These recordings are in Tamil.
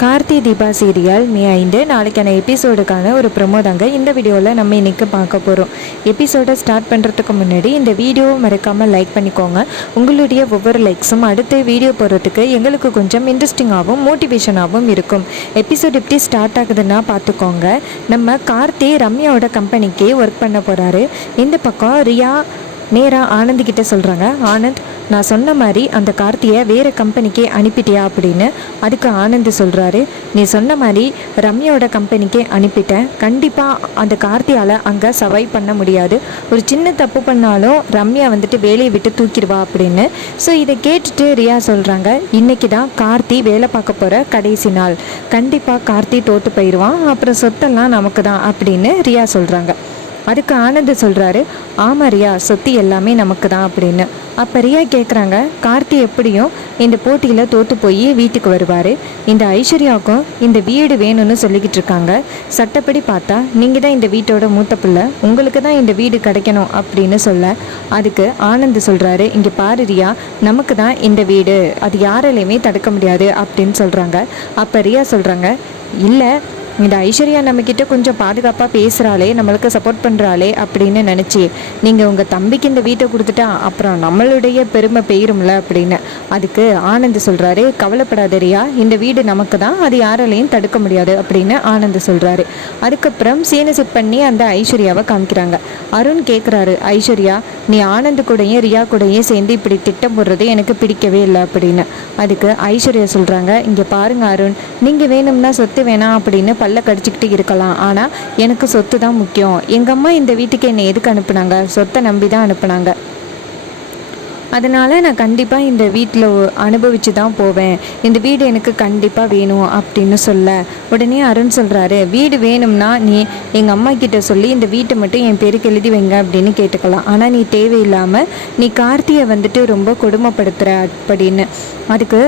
கார்த்தி தீபா சீரியல் மே 5 நாளைக்கான எபிசோடுக்கான ஒரு ப்ரொமோ தாங்க இந்த வீடியோவில் நம்ம இன்றைக்கி பார்க்க போகிறோம். எபிசோடை ஸ்டார்ட் பண்ணுறதுக்கு முன்னாடி இந்த வீடியோவை மறக்காமல் லைக் பண்ணிக்கோங்க. உங்களுடைய ஒவ்வொரு லைக்ஸும் அடுத்த வீடியோ போடுறதுக்கு எங்களுக்கு கொஞ்சம் இன்ட்ரெஸ்டிங்காகவும் மோட்டிவேஷனாகவும் இருக்கும். எபிசோட் எப்படி ஸ்டார்ட் ஆகுதுன்னா பார்த்துக்கோங்க. நம்ம கார்த்தி ரம்யாவோட கம்பெனிக்கு ஒர்க் பண்ண போகிறாரு. இந்த பக்கம் ரியா நேராக ஆனந்திக்கிட்ட சொல்கிறாங்க, ஆனந்த் நான் சொன்ன மாதிரி அந்த கார்த்தியை வேறு கம்பெனிக்கே அனுப்பிட்டியா அப்படின்னு. அதுக்கு ஆனந்த் சொல்கிறாரு, நீ சொன்ன மாதிரி ரம்யாவோட கம்பெனிக்கே அனுப்பிட்டேன். கண்டிப்பாக அந்த கார்த்தியால் அங்கே சர்வைவ் பண்ண முடியாது. ஒரு சின்ன தப்பு பண்ணாலும் ரம்யா வந்துட்டு வேலையை விட்டு தூக்கிடுவா அப்படின்னு. ஸோ இதை கேட்டுட்டு ரியா சொல்கிறாங்க, இன்றைக்கி தான் கார்த்தி வேலை பார்க்க போகிற கடைசி நாள். கண்டிப்பாக கார்த்தி தோற்று போயிடுவான், அப்புறம் சொத்தெல்லாம் நமக்கு தான் அப்படின்னு ரியா சொல்கிறாங்க. அதுக்கு ஆனந்த் சொல்கிறாரு, ஆமாம் ரியா, சொத்து எல்லாமே நமக்கு தான் அப்படின்னு. அப்போ ரியா கேட்குறாங்க, கார்த்தி எப்படியும் இந்த போட்டியில் தோற்று போய் வீட்டுக்கு வருவார். இந்த ஐஸ்வர்யாவுக்கும் இந்த வீடு வேணும்னு சொல்லிக்கிட்டு இருக்காங்க. சட்டப்படி பார்த்தா நீங்கள் தான் இந்த வீட்டோட மூத்த பிள்ளை, உங்களுக்கு தான் இந்த வீடு கிடைக்கணும் அப்படின்னு சொல்ல, அதுக்கு ஆனந்த் சொல்கிறாரு, இங்கே பாரு ரியா, நமக்கு தான் இந்த வீடு, அது யாராலையுமே தடுக்க முடியாது அப்படின்னு சொல்கிறாங்க. அப்போ ரியா சொல்கிறாங்க, இல்லை இந்த ஐஸ்வர்யா நம்மக்கிட்ட கொஞ்சம் பாதுகாப்பாக பேசுகிறாளே, நம்மளுக்கு சப்போர்ட் பண்ணுறாளே அப்படின்னு நினச்சி நீங்கள் உங்கள் தம்பிக்கு இந்த வீட்டை கொடுத்துட்டா அப்புறம் நம்மளுடைய பெருமை பெயரும்ல அப்படின்னு. அதுக்கு ஆனந்த் சொல்கிறாரு, கவலைப்படாத ரியா, இந்த வீடு நமக்கு தான், அது யாராலையும் தடுக்க முடியாது அப்படின்னு ஆனந்த் சொல்கிறாரு. அதுக்கப்புறம் சீனை செட் பண்ணி அந்த ஐஸ்வர்யாவை காமிக்கிறாங்க. அருண் கேட்குறாரு, ஐஸ்வர்யா நீ ஆனந்த் கூடயும் ரியா கூடயும் சேர்ந்து இப்படி திட்டம் போடுறது எனக்கு பிடிக்கவே இல்லை அப்படின்னு. அதுக்கு ஐஸ்வர்யா சொல்கிறாங்க, இங்கே பாருங்க அருண், நீங்கள் வேணும்னா சொத்து வேணாம் அப்படின்னு பல்ல கடிச்சிக்கிட்டு இருக்கலாம், ஆனால் எனக்கு சொத்து தான் முக்கியம். எங்கள் அம்மா இந்த வீட்டுக்கு என்னை எதுக்கு அனுப்புனாங்க? சொத்தை நம்பி தான் அனுப்புனாங்க. அதனால் நான் கண்டிப்பாக இந்த வீட்டில் அனுபவித்து தான் போவேன். இந்த வீடு எனக்கு கண்டிப்பாக வேணும் அப்படின்னு சொல்ல, உடனே அருண் சொல்கிறாரு, வீடு வேணும்னா நீ எங்கள் அம்மா கிட்ட சொல்லி இந்த வீட்டை மட்டும் என் பேருக்கு எழுதி வைங்க அப்படின்னு கேட்டுக்கலாம். ஆனால் நீ தேவையில்லாமல் நீ கார்த்தியை வந்துட்டு ரொம்ப கொடுமைப்படுத்துகிற அப்படின்னு. அதுக்கு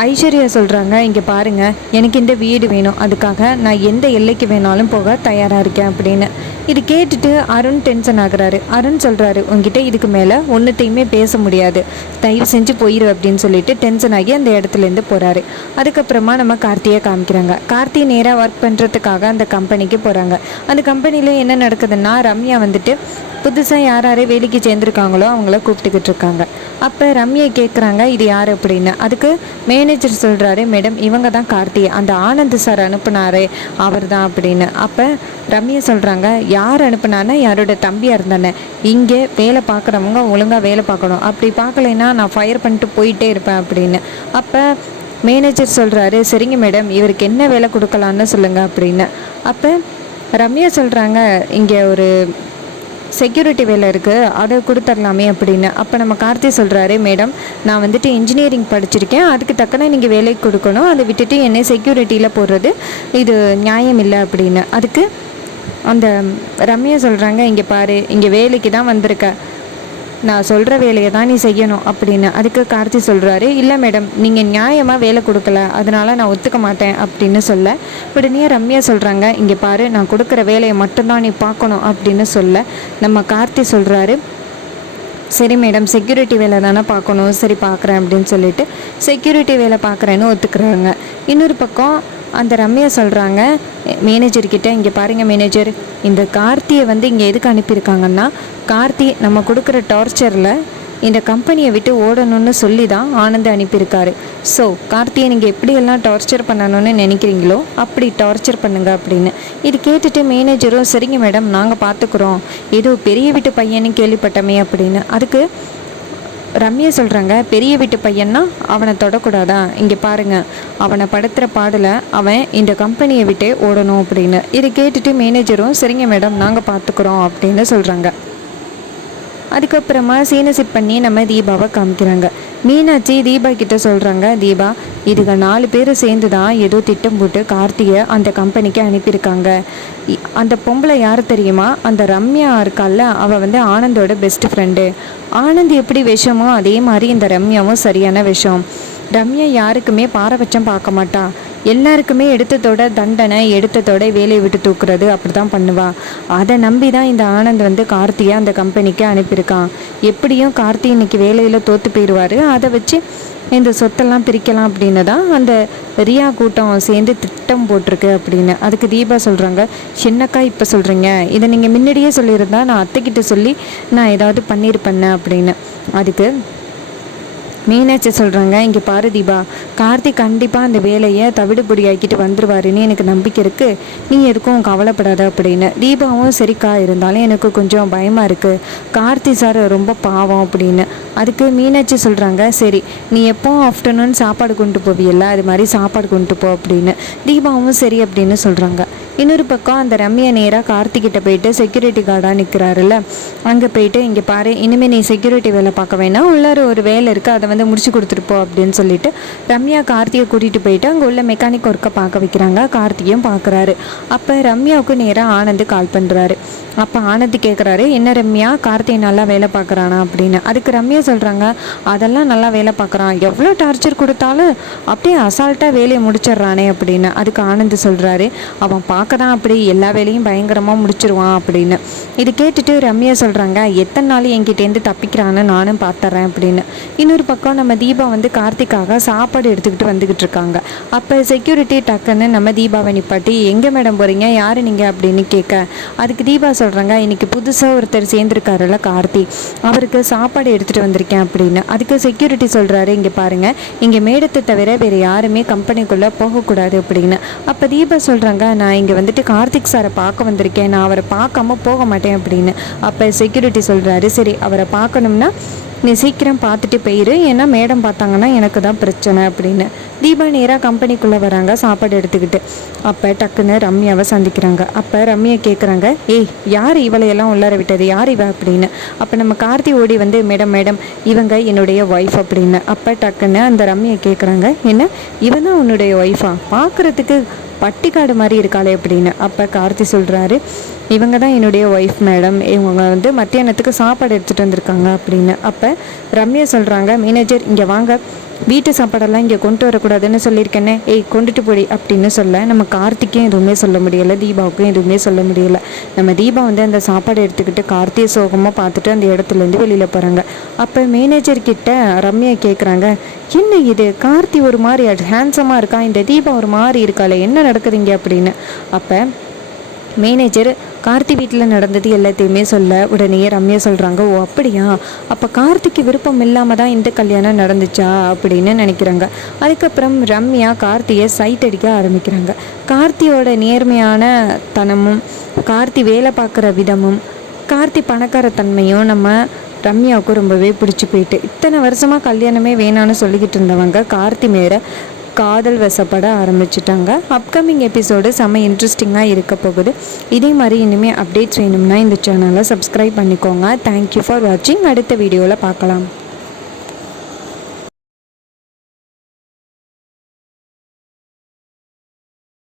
ஐஸ்வர்யா சொல்கிறாங்க, இங்கே பாருங்கள், எனக்கு இந்த வீடு வேணும், அதுக்காக நான் எந்த எல்லைக்கு வேணாலும் போக தயாராக இருக்கேன் அப்படின்னு. இது கேட்டுட்டு அருண் டென்ஷன் ஆகுறாரு. அருண் சொல்கிறாரு, உங்ககிட்ட இதுக்கு மேலே ஒன்றுத்தையுமே பேச முடியாது, தயவு செஞ்சு போயிரு அப்படின்னு சொல்லிட்டு டென்ஷன் ஆகி அந்த இடத்துலேருந்து போகிறாரு. அதுக்கப்புறமா நம்ம கார்த்தியை காமிக்கிறாங்க. கார்த்தி நேராக ஒர்க் பண்ணுறதுக்காக அந்த கம்பெனிக்கு போகிறாங்க. அந்த கம்பெனியில் என்ன நடக்குதுன்னா, ரம்யா வந்துட்டு புதுசாக யார் வேலைக்கு சேர்ந்துருக்காங்களோ அவங்கள கூப்பிட்டுக்கிட்டு இருக்காங்க. அப்போ ரம்யா கேட்குறாங்க, இது யார் அப்படின்னு. அதுக்கு மேனேஜர் சொல்கிறாரு, மேடம் இவங்க தான் கார்த்தி, அந்த ஆனந்த் சார் அனுப்புனாரே அவர் தான் அப்படின்னு. அப்போ ரம்யா சொல்கிறாங்க, யார் அனுப்புனான்னா யாரோட தம்பியாக இருந்தானே, இங்கே வேலை பார்க்குறவங்க ஒழுங்காக வேலை பார்க்கணும், அப்படி பார்க்கலைன்னா நான் ஃபயர் பண்ணிட்டு போயிட்டே இருப்பேன் அப்படின்னு. அப்போ மேனேஜர் சொல்கிறாரு, சரிங்க மேடம், இவருக்கு என்ன வேலை கொடுக்கலான்னு சொல்லுங்கள் அப்படின்னு. அப்போ ரம்யா சொல்கிறாங்க, இங்கே ஒரு செக்யூரிட்டி வேலை இருக்குது, அதை கொடுத்துடலாமே அப்படின்னு. அப்போ நம்ம கார்த்தி சொல்கிறாரு, மேடம் நான் வந்துட்டு இன்ஜினியரிங் படிச்சிருக்கேன், அதுக்கு தக்கன நீங்கள் வேலைக்கு கொடுக்கணும், அதை விட்டுட்டு என்னை செக்யூரிட்டியில் போடுறது இது நியாயம் இல்லை அப்படின்னு. அதுக்கு அந்த ரம்யா சொல்கிறாங்க, இங்கே பாரு, இங்கே வேலைக்கு தான் வந்திருக்க, நான் சொல்கிற வேலையை தான் நீ செய்யணும் அப்படின்னு. அதுக்கு கார்த்தி சொல்கிறாரு, இல்லை மேடம் நீங்கள் நியாயமாக வேலை கொடுக்கல, அதனால் நான் ஒத்துக்க மாட்டேன் அப்படின்னு சொல்ல, உடனே ரம்யா சொல்கிறாங்க, இங்கே பாரு, நான் கொடுக்குற வேலையை மட்டும்தான் நீ பார்க்கணும் அப்படின்னு சொல்ல, நம்ம கார்த்தி சொல்கிறாரு, சரி மேடம் செக்யூரிட்டி வேலை தானே பார்க்கணும், சரி பார்க்குறேன் அப்படின்னு சொல்லிட்டு செக்யூரிட்டி வேலை பார்க்குறேன்னு ஒத்துக்குறாங்க. இன்னொரு பக்கம் அந்த ரம்யா சொல்கிறாங்க மேனேஜர்கிட்ட, இங்கே பாருங்கள் மேனேஜர், இந்த கார்த்தியை வந்து இங்கே எதுக்கு அனுப்பியிருக்காங்கன்னா, கார்த்தி நம்ம கொடுக்குற டார்ச்சரில் இந்த கம்பெனியை விட்டு ஓடணும்னு சொல்லி தான் ஆனந்த் அனுப்பியிருக்காரு. ஸோ கார்த்தியை நீங்கள் எப்படியெல்லாம் டார்ச்சர் பண்ணணும்னு நினைக்கிறீங்களோ அப்படி டார்ச்சர் பண்ணுங்க அப்படின்னு. இது கேட்டுட்டு மேனேஜரும், சரிங்க மேடம் நாங்கள் பார்த்துக்குறோம், ஏதோ பெரிய வீட்டு பையன்னு கேள்விப்பட்டமே அப்படின்னு. அதுக்கு ரம்யா சொல்கிறாங்க, பெரிய வீட்டு பையன்னா அவனை தொடக்கூடாதா, இங்கே பாருங்கள் அவனை படுத்துகிற பாடில் அவன் இந்த கம்பெனியை விட்டே ஓடணும் அப்படின்னு. இதை கேட்டுட்டு மேனேஜரும், சரிங்க மேடம் நாங்கள் பார்த்துக்குறோம் அப்படின்னு சொல்கிறாங்க. அதுக்கப்புறமா சீனை செட் பண்ணி நம்ம தீபாவை காமிக்கிறாங்க. மீனாட்சி தீபா கிட்ட சொல்கிறாங்க, தீபா இதுக்கு 4 பேர் சேர்ந்து தான் ஏதோ திட்டம் போட்டு கார்த்தியை அந்த கம்பெனிக்கு அனுப்பியிருக்காங்க. அந்த பொம்பளை யார் தெரியுமா, அந்த ரம்யா இருக்கால, அவள் வந்து ஆனந்தோட பெஸ்ட் ஃப்ரெண்டு. ஆனந்த் எப்படி விஷமோ அதே மாதிரி இந்த ரம்யாவும் சரியான விஷம். ரம்யா யாருக்குமே பாரபட்சம் பார்க்க மாட்டா, எல்லாருக்குமே எடுத்ததோட தண்டனை, எடுத்ததோட வேலையை விட்டு தூக்குறது அப்படி தான் பண்ணுவா. அதை நம்பி தான் இந்த ஆனந்த் வந்து கார்த்தியை அந்த கம்பெனிக்கு அனுப்பியிருக்கான். எப்படியும் கார்த்தி இன்னைக்கு வேலையில் தோற்று போயிடுவார், அதை வச்சு இந்த சொத்தெல்லாம் பிரிக்கலாம் அப்படின்னு தான் அந்த ரியா கூட்டம் சேர்ந்து திட்டம் போட்டிருக்கு அப்படின்னு. அதுக்கு தீபா சொல்கிறாங்க, சின்னக்கா இப்போ சொல்கிறீங்க, இதை நீங்கள் முன்னாடியே சொல்லியிருந்தா நான் அத்தைக்கிட்ட சொல்லி நான் ஏதாவது பண்ணியிருப்பேன் அப்படின்னு. அதுக்கு மீனாட்சி சொல்கிறாங்க, இங்கே பாரு தீபா, கார்த்திக் கண்டிப்பாக அந்த வேலையை தவிடுபொடி ஆக்கிட்டு வந்துடுவாருன்னு எனக்கு நம்பிக்கை இருக்குது, நீ எதுக்கும் கவலைப்படாத அப்படின்னு. தீபாவும் சரிக்கா, இருந்தாலும் எனக்கு கொஞ்சம் பயமாக இருக்குது, கார்த்தி சார் ரொம்ப பாவம் அப்படின்னு. அதுக்கு மீனாட்சி சொல்கிறாங்க, சரி நீ எப்போ ஆஃப்டர்நூன் சாப்பாடு கொண்டு போவியல்ல, அது மாதிரி சாப்பாடு கொண்டு போ அப்படின்னு. தீபாவும் சரி அப்படின்னு சொல்கிறாங்க. இன்னொரு பக்கம் அந்த ரம்யா நேராக கார்த்திகிட்ட போயிட்டு செக்யூரிட்டி கார்டாக நிற்கிறாருல்ல, அங்கே போயிட்டு இங்கே பாரு, இனிமேல் நீ செக்யூரிட்டி வேலை பார்க்க வேணாம், உள்ளார ஒரு வேலை இருக்குது, அதை வந்து முடிச்சு கொடுத்துருப்போம் அப்படின்னு சொல்லிட்டு ரம்யா கார்த்தியை கூட்டிகிட்டு போயிட்டு அங்கே உள்ள மெக்கானிக் ஒர்க்கை பார்க்க வைக்கிறாங்க. கார்த்தியும் பார்க்குறாரு. அப்போ ரம்யாவுக்கு நேராக ஆனந்த் கால் பண்ணுறாரு. அப்போ ஆனந்த் கேட்குறாரு, என்ன ரம்யா, கார்த்தியை நல்லா வேலை பார்க்குறானா அப்படின்னு. அதுக்கு ரம்யா சொல்கிறாங்க, அதெல்லாம் நல்லா வேலை பார்க்குறான், எவ்வளோ டார்ச்சர் கொடுத்தாலும் அப்படியே அசால்ட்டாக வேலையை முடிச்சிட்றானே அப்படின்னு. அதுக்கு ஆனந்த் சொல்கிறாரு, அவன் பார்க்க தான் அப்படி எல்லா வேலையும் பயங்கரமாக முடிச்சிருவான் அப்படின்னு. இது கேட்டுட்டு ரம்யா சொல்கிறாங்க, எத்தனை நாள் என்கிட்டேருந்து தப்பிக்கிறான்னு நானும் பார்த்துறேன் அப்படின்னு. இன்னொரு பக்கம் நம்ம தீபா வந்து கார்த்திக்காக சாப்பாடு எடுத்துக்கிட்டு வந்துக்கிட்டு இருக்காங்க. அப்போ செக்யூரிட்டி டக்குன்னு நம்ம தீபாவை நிப்பாட்டி, எங்கே மேடம் போகிறீங்க, யார் நீங்கள் அப்படின்னு கேட்க, அதுக்கு தீபா சொல்கிறாங்க, இன்றைக்கி புதுசாக ஒருத்தர் சேர்ந்துருக்காருல்ல கார்த்தி, அவருக்கு சாப்பாடு எடுத்துகிட்டு வந்திருக்கேன் அப்படின்னு. அதுக்கு செக்யூரிட்டி சொல்கிறாரு, இங்கே பாருங்கள், இங்கே மேடத்தை தவிர வேறு யாருமே கம்பெனிக்குள்ளே போகக்கூடாது அப்படின்னு. அப்போ தீபா சொல்கிறாங்க, நான் இங்கே வந்துட்டு கார்த்திக் சாரை பார்க்க வந்திருக்கேன், நான் அவரை பார்க்காம போக மாட்டேன் அப்படின்னு. அப்போ செக்யூரிட்டி சொல்கிறாரு, சரி அவரை பார்க்கணும்னா நீ சீக்கிரம் பார்த்துட்டு போயிரு, ஏன்னா மேடம் பார்த்தாங்கன்னா எனக்கு தான் பிரச்சனை அப்படின்னு. தீபா நேராக கம்பெனிக்குள்ளே வராங்க சாப்பாடு எடுத்துக்கிட்டு. அப்போ டக்குன்னு ரம்யாவை சந்திக்கிறாங்க. அப்போ ரம்யா கேட்குறாங்க, ஏய் யார் இவளையெல்லாம் உள்ளார விட்டது, யார் இவ அப்படின்னு. அப்போ நம்ம கார்த்தி ஓடி வந்து, மேடம் மேடம் இவங்க என்னுடைய ஒய்ஃப் அப்படின்னு. அப்போ டக்குன்னு அந்த ரம்யா கேட்குறாங்க, என்ன இவன் தான் உன்னுடைய ஒய்ஃபா, பார்க்குறதுக்கு பட்டிக்காடு மாதிரி இருக்காளே அப்படின்னு. அப்போ கார்த்தி சொல்கிறாரு, இவங்க தான் என்னுடைய ஒய்ஃப் மேடம், இவங்க வந்து மத்தியானத்துக்கு சாப்பாடு எடுத்துகிட்டு வந்திருக்காங்க அப்படின்னு. அப்போ ரம்யா சொல்கிறாங்க, மேனேஜர் இங்கே வாங்க, வீட்டு சாப்பாடெல்லாம் இங்கே கொண்டு வரக்கூடாதுன்னு சொல்லியிருக்கேனே, ஏய் கொண்டுட்டு போடி அப்படின்னு சொல்ல, நம்ம கார்த்திக்கும் எதுவுமே சொல்ல முடியலை, தீபாவுக்கும் எதுவுமே சொல்ல முடியலை. நம்ம தீபா வந்து அந்த சாப்பாடு எடுத்துக்கிட்டு கார்த்தியை சோகமாக பார்த்துட்டு அந்த இடத்துலேருந்து வெளியில் போகிறாங்க. அப்போ மேனேஜர்கிட்ட ரம்யா கேட்குறாங்க, என்ன இது, கார்த்தி ஒரு மாதிரி ஹேண்ட்ஸமாக இருக்கான், இந்த தீபா ஒரு மாதிரி இருக்காளே, என்ன நடக்குதுங்க அப்படின்னு. அப்போ மேனேஜர் கார்த்தி வீட்டில் நடந்தது எல்லாத்தையுமே சொல்ல, உடனே ரம்யா சொல்கிறாங்க, ஓ அப்படியா, அப்போ கார்த்திக்கு விருப்பம் இல்லாமல் தான் இந்த கல்யாணம் நடந்துச்சா அப்படின்னு நினைக்கிறாங்க. அதுக்கப்புறம் ரம்யா கார்த்தியை சைட் அடிக்க ஆரம்பிக்கிறாங்க. கார்த்தியோட நேர்மையான தனமும் கார்த்தி வேலை பார்க்குற விதமும் கார்த்தி பணக்கார தன்மையும் நம்ம ரம்யாவுக்கு ரொம்பவே பிடிச்சி போயிட்டு, இத்தனை வருஷமாக கல்யாணமே வேணான்னு சொல்லிக்கிட்டு இருந்தவங்க கார்த்தி மேலே காதல் வசப்பட ஆரம்பிச்சிட்டாங்க. அப்கமிங் எபிசோடு செம்ம இன்ட்ரெஸ்டிங்காக இருக்க போகுது. இதே மாதிரி இனிமேல் அப்டேட்ஸ் வேணும்னா இந்த சேனலை சப்ஸ்கிரைப் பண்ணிக்கோங்க. தேங்க்யூ ஃபார் வாட்சிங். அடுத்த வீடியோவில் பார்க்கலாம்.